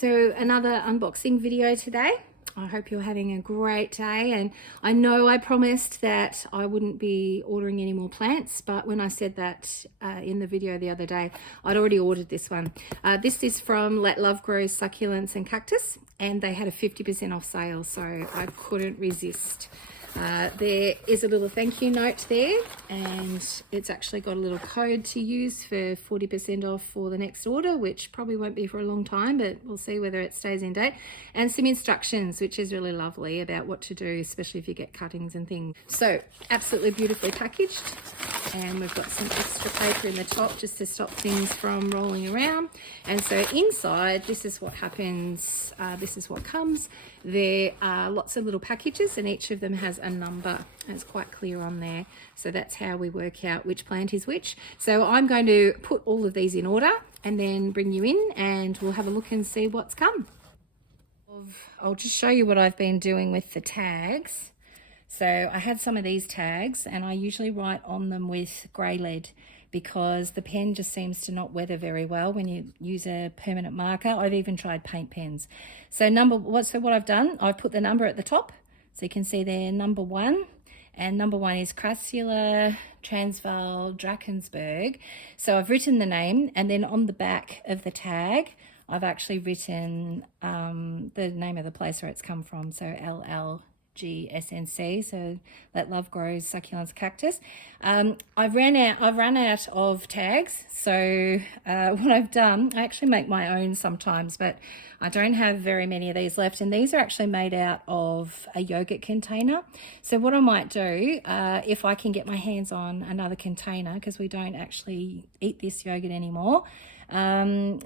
So another unboxing video today. I hope you're having a great day, and I know I promised that I wouldn't be ordering any more plants, but when I said that in the video the other day, I'd already ordered this one. This is from Let Love Grow Succulents and Cactus, and they had a 50% off sale, so I couldn't resist. There is a little thank you note there, and it's actually got a little code to use for 40% off for the next order, which probably won't be for a long time, but we'll see whether it stays in date, and some instructions, which is really lovely, about what to do, especially if you get cuttings and things. So absolutely beautifully packaged, and we've got some extra paper in the top just to stop things from rolling around. And so inside, this is what happens, this is what comes. There are lots of little packages, and each of them has a number, and it's quite clear on there. So that's how we work out which plant is which. So I'm going to put all of these in order and then bring you in, and we'll have a look and see what's come. I'll just show you what I've been doing with the tags. So I had some of these tags, and I usually write on them with grey lead because the pen just seems to not weather very well when you use a permanent marker. I've even tried paint pens. So what I've done, I've put the number at the top, so you can see there number 1, and number 1 is Crassula Transvaal Drakensberg. So I've written the name, and then on the back of the tag I've actually written the name of the place where it's come from, so LLGSNC, so Let Love Grow Succulents Cactus. I've run out of tags, so what I've done, I actually make my own sometimes, but I don't have very many of these left, and these are actually made out of a yogurt container. So what I might do, if I can get my hands on another container, because we don't actually eat this yogurt anymore,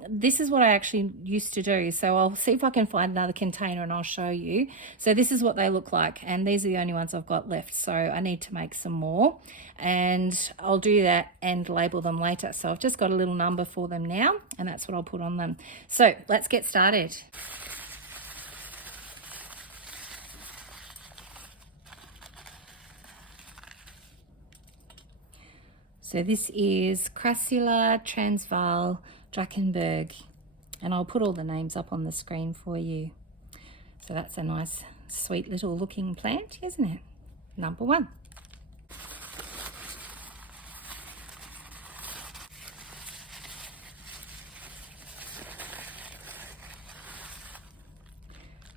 this is what I actually used to do. So I'll see if I can find another container and I'll show you. So this is what they look like, and these are the only ones I've got left, so I need to make some more, and I'll do that and label them later. So I've just got a little number for them now, and that's what I'll put on them. So let's get started. So this is Crassula Transvaal Drakensberg, and I'll put all the names up on the screen for you. So that's a nice, sweet little looking plant, isn't it? Number 1.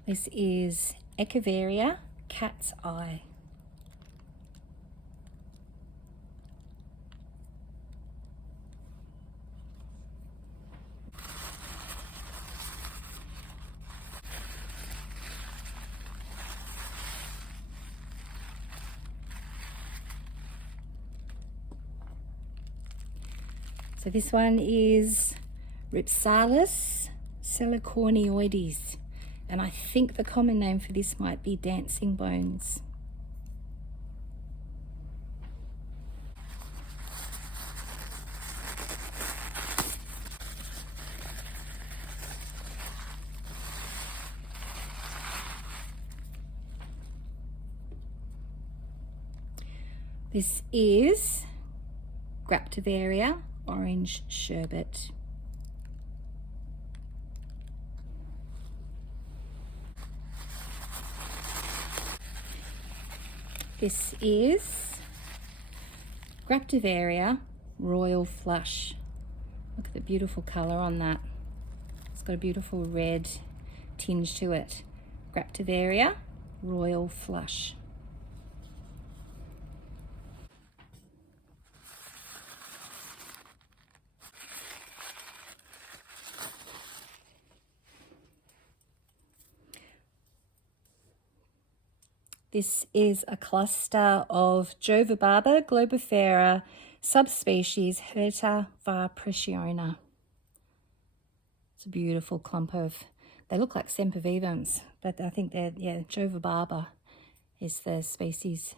This is Echeveria Cat's Eye. So this one is Ripsalis silicornioides, and I think the common name for this might be dancing bones. This is Graptivaria Orange Sherbet. This is Graptivaria Royal Flush. Look at the beautiful colour on that. It's got a beautiful red tinge to it. Graptivaria Royal Flush. This is a cluster of Jovabarba globifera subspecies Hirta var preciona. It's a beautiful clump of, they look like sempervivums, but I think they're, yeah, Jovabarba is the species.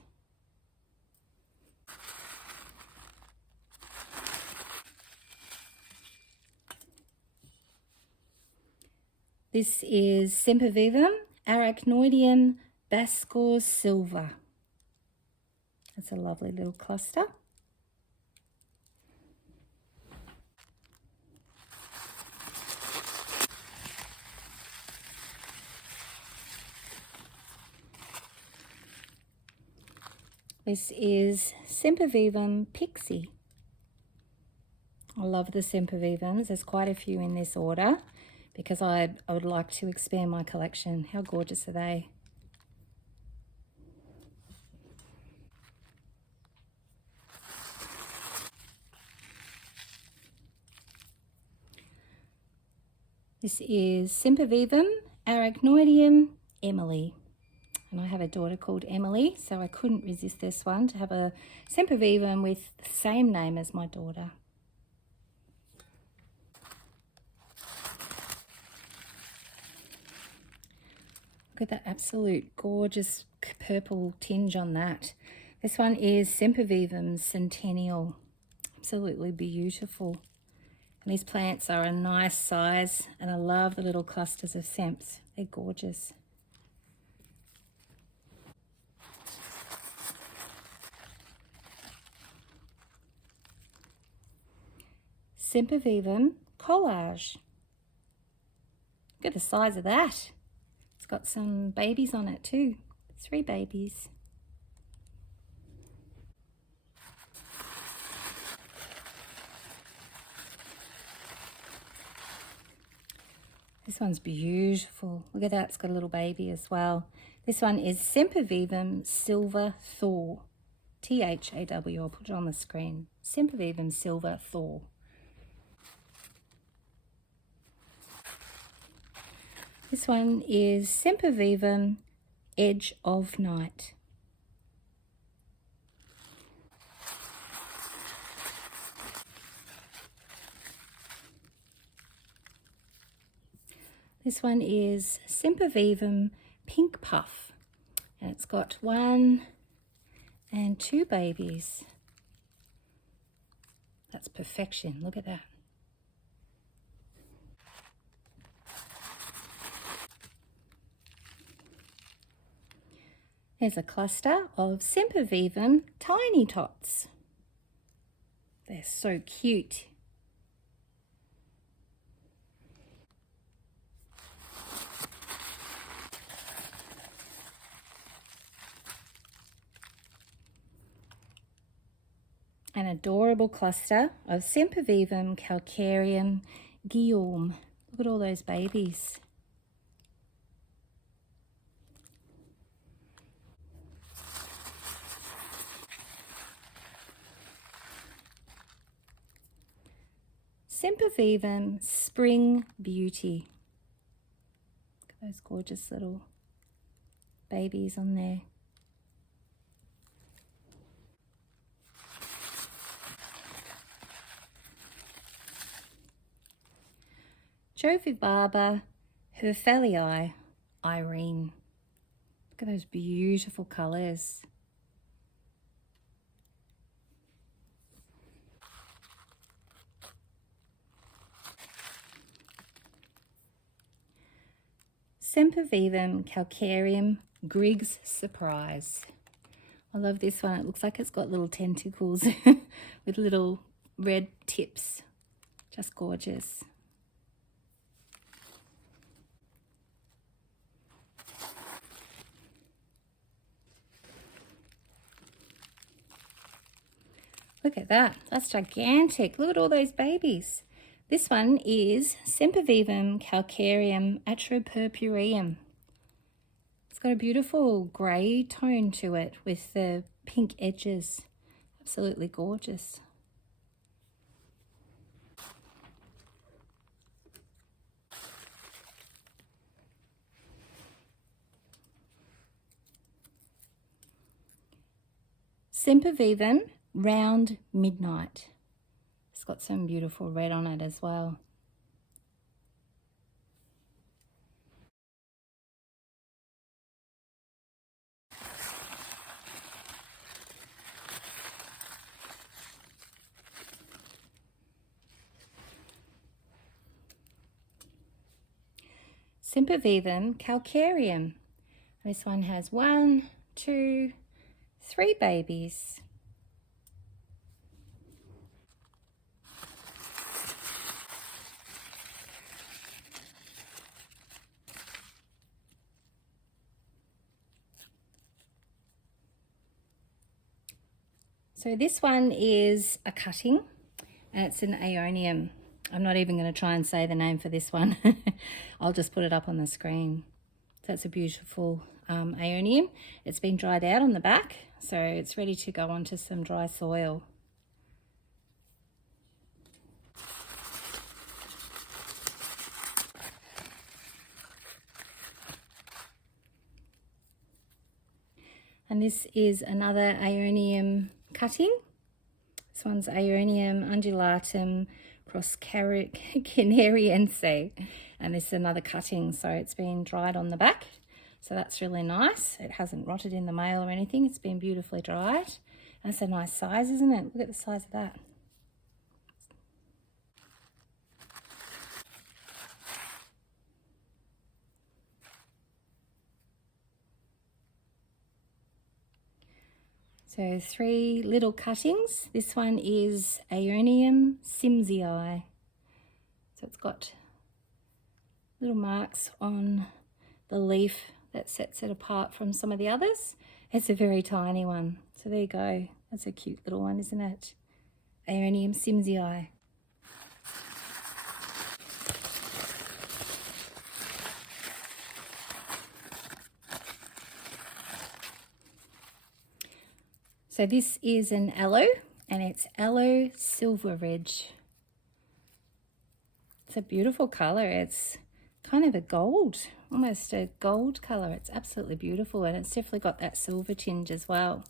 This is Sempervivum arachnoideum Bascor silva. That's a lovely little cluster. This is Sempervivum Pixie. I love the Sempervivums. There's quite a few in this order because I would like to expand my collection. How gorgeous are they? This is Sempervivum Arachnoideum Emily. And I have a daughter called Emily, so I couldn't resist this one, to have a Sempervivum with the same name as my daughter. Look at that absolute gorgeous purple tinge on that. This one is Sempervivum Centennial. Absolutely beautiful. And these plants are a nice size, and I love the little clusters of semps. They're gorgeous. Sempervivum Collage. Look at the size of that. It's got some babies on it too. 3 babies. This one's beautiful. Look at that, it's got a little baby as well. This one is Sempervivum Silver Thor. T-H-A-W, I'll put it on the screen. Sempervivum Silver Thor. This one is Sempervivum Edge of Night. This one is Sempervivum Pink Puff, and it's got 1 and 2 babies. That's perfection, look at that. There's a cluster of Sempervivum Tiny Tots. They're so cute. An adorable cluster of Sempervivum Calcareum Guillaume. Look at all those babies. Sempervivum Spring Beauty. Look at those gorgeous little babies on there. Jovibaba Herfelii Irene. Look at those beautiful colours. Sempervivum Calcareum Griggs Surprise. I love this one. It looks like it's got little tentacles with little red tips. Just gorgeous. Look at that. That's gigantic. Look at all those babies. This one is Sempervivum Calcareum Atropurpureum. It's got a beautiful grey tone to it with the pink edges. Absolutely gorgeous. Sempervivum Round Midnight. It's got some beautiful red on it as well. Sempervivum Calcareum. This one has 1, 2, 3 babies. So this one is a cutting and it's an aeonium. I'm not even going to try and say the name for this one. I'll just put it up on the screen. So it's a beautiful aeonium. It's been dried out on the back, so it's ready to go onto some dry soil. And this is another aeonium cutting. This one's Aeonium undulatum cross-canariense, and this is another cutting, so it's been dried on the back, so that's really nice. It hasn't rotted in the mail or anything. It's been beautifully dried. That's a nice size, isn't it? Look at the size of that. So 3 little cuttings. This one is Aeonium simsii. So it's got little marks on the leaf that sets it apart from some of the others. It's a very tiny one. So there you go. That's a cute little one, isn't it? Aeonium simsii. So this is an aloe, and it's Aloe Silver Ridge. It's a beautiful colour. It's kind of a gold, almost a gold colour. It's absolutely beautiful, and it's definitely got that silver tinge as well.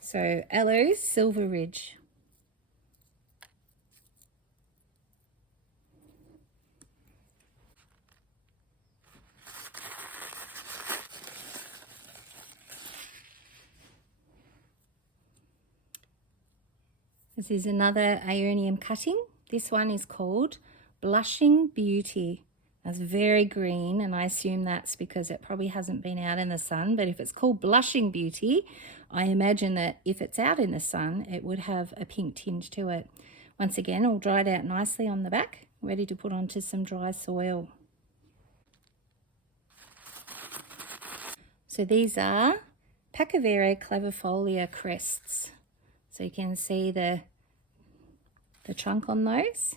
So Aloe Silver Ridge. This is another aeonium cutting. This one is called Blushing Beauty. That's very green, and I assume that's because it probably hasn't been out in the sun, but if it's called Blushing Beauty, I imagine that if it's out in the sun, it would have a pink tinge to it. Once again, all dried out nicely on the back, ready to put onto some dry soil. So these are Pacuvaria clavifolia crests. So you can see the trunk on those,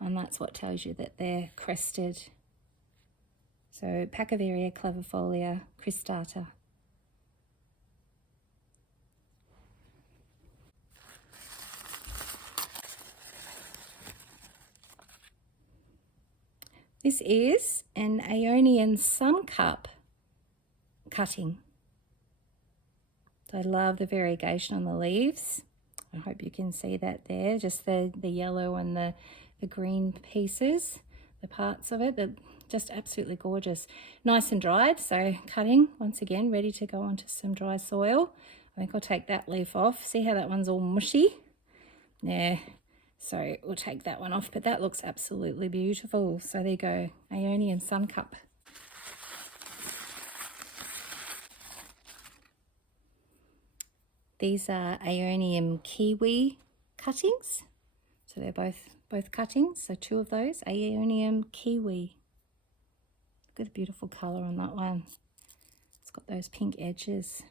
and that's what tells you that they're crested. So Pacuvaria clavifolia cristata. This is an Aeonian sun cup cutting. So I love the variegation on the leaves. I hope you can see that there, just the yellow and the green pieces, the parts of it, they're just absolutely gorgeous. Nice and dried, so cutting, once again, ready to go onto some dry soil. I think I'll take that leaf off. See how that one's all mushy? Yeah, so we'll take that one off, but that looks absolutely beautiful. So there you go, Aeonian sun cup. These are Aeonium kiwi cuttings. So they're both cuttings, so 2 of those, Aeonium kiwi. Look at the beautiful colour on that one. It's got those pink edges.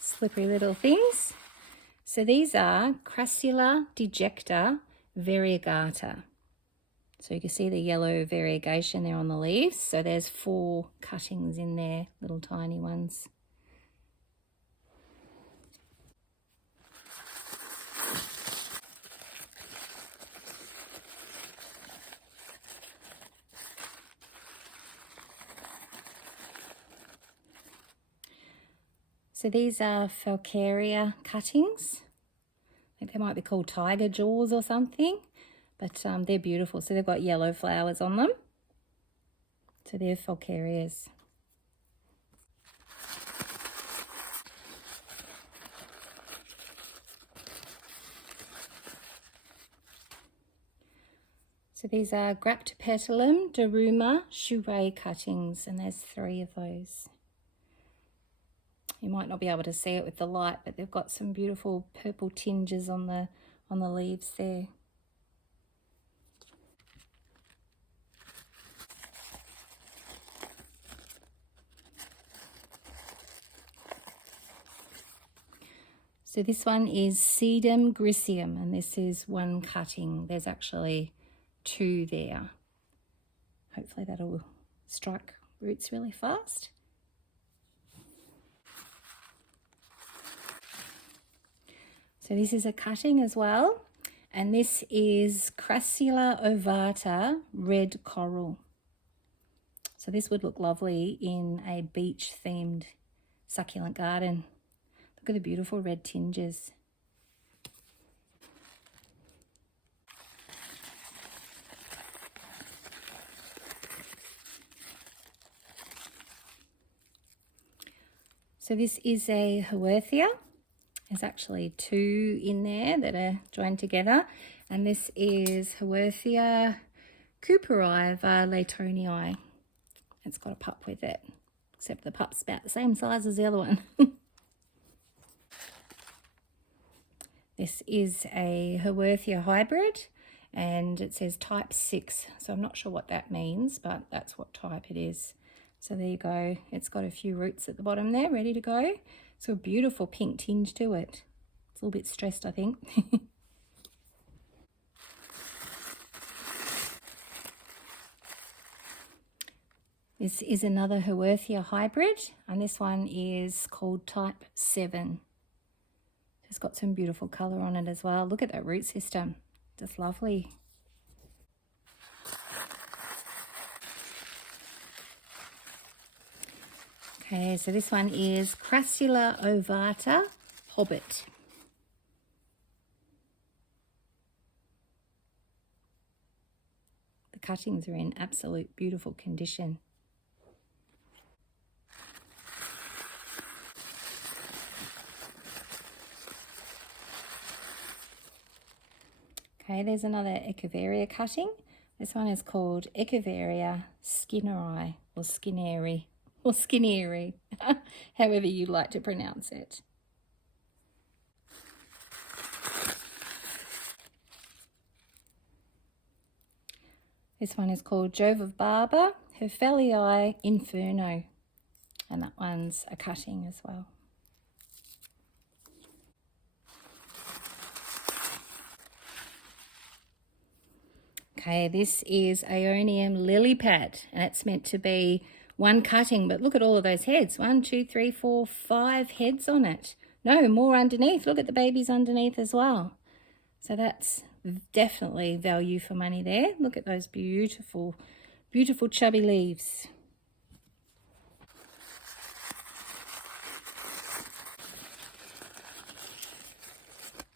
Slippery little things. So these are Crassula dejecta variegata. So you can see the yellow variegation there on the leaves. So there's 4 cuttings in there, little tiny ones. So these are Falcaria cuttings. I think they might be called tiger jaws or something, but they're beautiful. So they've got yellow flowers on them. So they're Falcarias. So these are Graptopetalum Daruma Shuray cuttings, and there's 3 of those. You might not be able to see it with the light, but they've got some beautiful purple tinges on the leaves there. So this one is Sedum griseum, and this is one cutting. There's actually 2 there. Hopefully that'll strike roots really fast. So this is a cutting as well, and this is Crassula ovata red coral. So this would look lovely in a beach themed succulent garden. Look at the beautiful red tinges. So this is a Huerthia. There's actually 2 in there that are joined together. And this is Huerthia cooperi var laytonii. It's got a pup with it, except the pup's about the same size as the other one. This is a Huerthia hybrid, and it says type 6. So I'm not sure what that means, but that's what type it is. So there you go. It's got a few roots at the bottom there, ready to go. So a beautiful pink tinge to it. It's a little bit stressed, I think. This is another Huerthia hybrid, and this one is called type 7. It's got some beautiful colour on it as well. Look at that root system. Just lovely. Okay, so this one is Crassula ovata hobbit. The cuttings are in absolute beautiful condition. Okay, there's another Echeveria cutting. This one is called Echeveria skinneri or skinneri. Or skinnieri, however you like to pronounce it. This one is called Jove of Barber, Herfelii Inferno, and that one's a cutting as well. Okay, this is Aeonium lily pad, and it's meant to be one cutting, but look at all of those heads. 1, 2, 3, 4, 5 heads on it. No, more underneath. Look at the babies underneath as well. So that's definitely value for money there. Look at those beautiful, beautiful chubby leaves.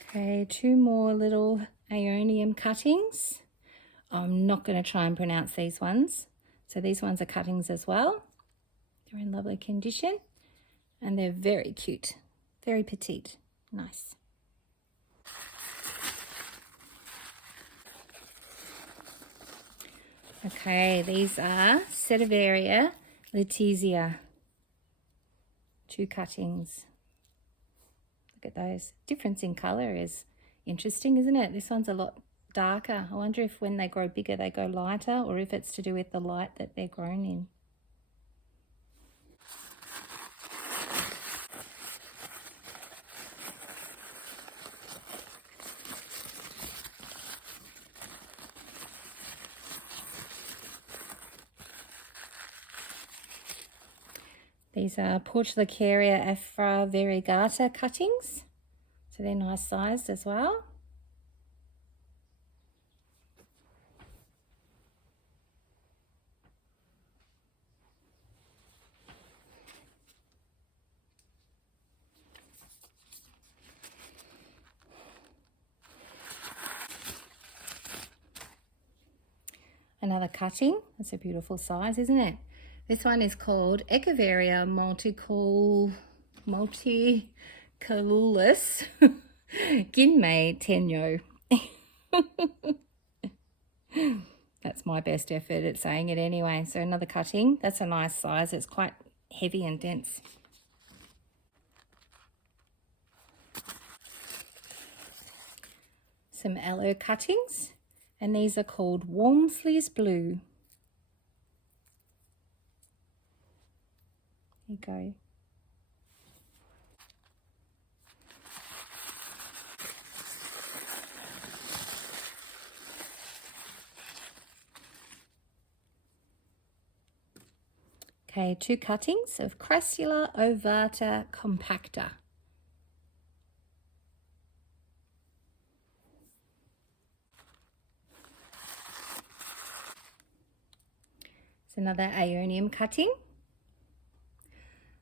Okay, 2 more little Aeonium cuttings. I'm not going to try and pronounce these ones. So these ones are cuttings as well. They're in lovely condition and they're very cute, very petite, nice. Okay, these are Sedivaria Letizia. 2 cuttings. Look at those. Difference in colour is interesting, isn't it? This one's a lot darker. I wonder if when they grow bigger they go lighter, or if it's to do with the light that they're grown in. These are Portulacaria afra variegata cuttings, so they're nice sized as well. Another cutting. That's a beautiful size, isn't it? This one is called Echeveria multicolulus Ginmei Tenyo. That's my best effort at saying it anyway. So another cutting. That's a nice size. It's quite heavy and dense. some aloe cuttings, and these are called Warm Fleece Blue. There you go. Okay, 2 cuttings of Crassula ovata compacta. It's another Aeonium cutting.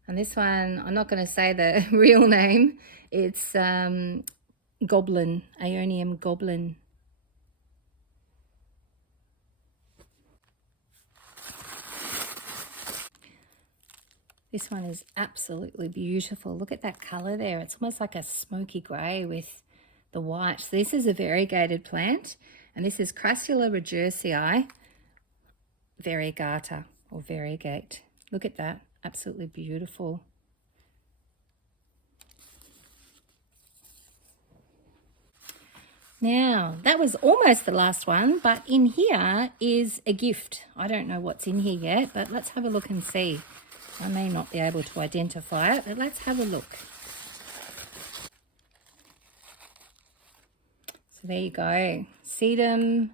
And this one, I'm not going to say the real name. It's Goblin, Aeonium Goblin. This one is absolutely beautiful. Look at that colour there. It's almost like a smoky grey with the white. So this is a variegated plant, and this is Crassula regersii variegata or variegate. Look at that. Absolutely beautiful. Now, that was almost the last one, but in here is a gift. I don't know what's in here yet, but let's have a look and see. I may not be able to identify it, but let's have a look. So there you go. Sedum.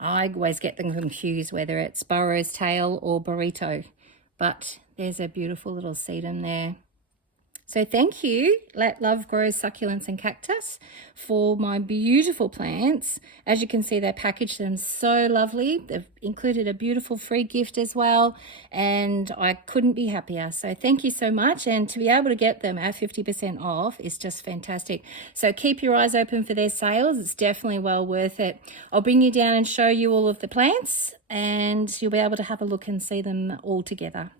I always get them confused whether it's burro's tail or burrito, but there's a beautiful little sedum there. So thank you, Let Love Grow Succulents and Cactus, for my beautiful plants. As you can see, they packaged them so lovely. They've included a beautiful free gift as well, and I couldn't be happier. So thank you so much, and to be able to get them at 50% off is just fantastic. So keep your eyes open for their sales. It's definitely well worth it. I'll bring you down and show you all of the plants, and you'll be able to have a look and see them all together.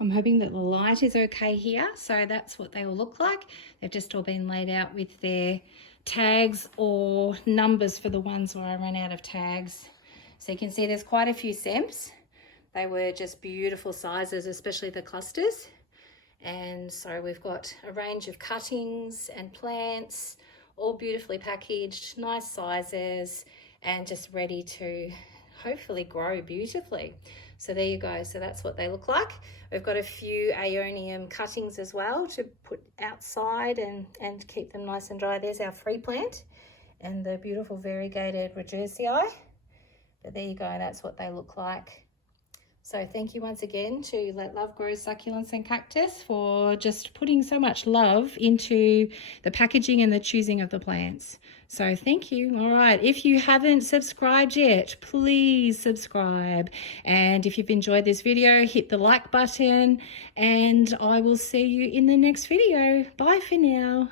I'm hoping that the light is okay here. So that's what they all look like. They've just all been laid out with their tags or numbers for the ones where I ran out of tags. So you can see there's quite a few stems. They were just beautiful sizes, especially the clusters. And so we've got a range of cuttings and plants, all beautifully packaged, nice sizes, and just ready to hopefully grow beautifully. So there you go. So that's what they look like. We've got a few Aeonium cuttings as well to put outside and keep them nice and dry. There's our free plant and the beautiful variegated regersii. But there you go. That's what they look like. So thank you once again to Let Love Grow Succulents and Cactus for just putting so much love into the packaging and the choosing of the plants. So thank you. All right. If you haven't subscribed yet, please subscribe. And if you've enjoyed this video, hit the like button, and I will see you in the next video. Bye for now.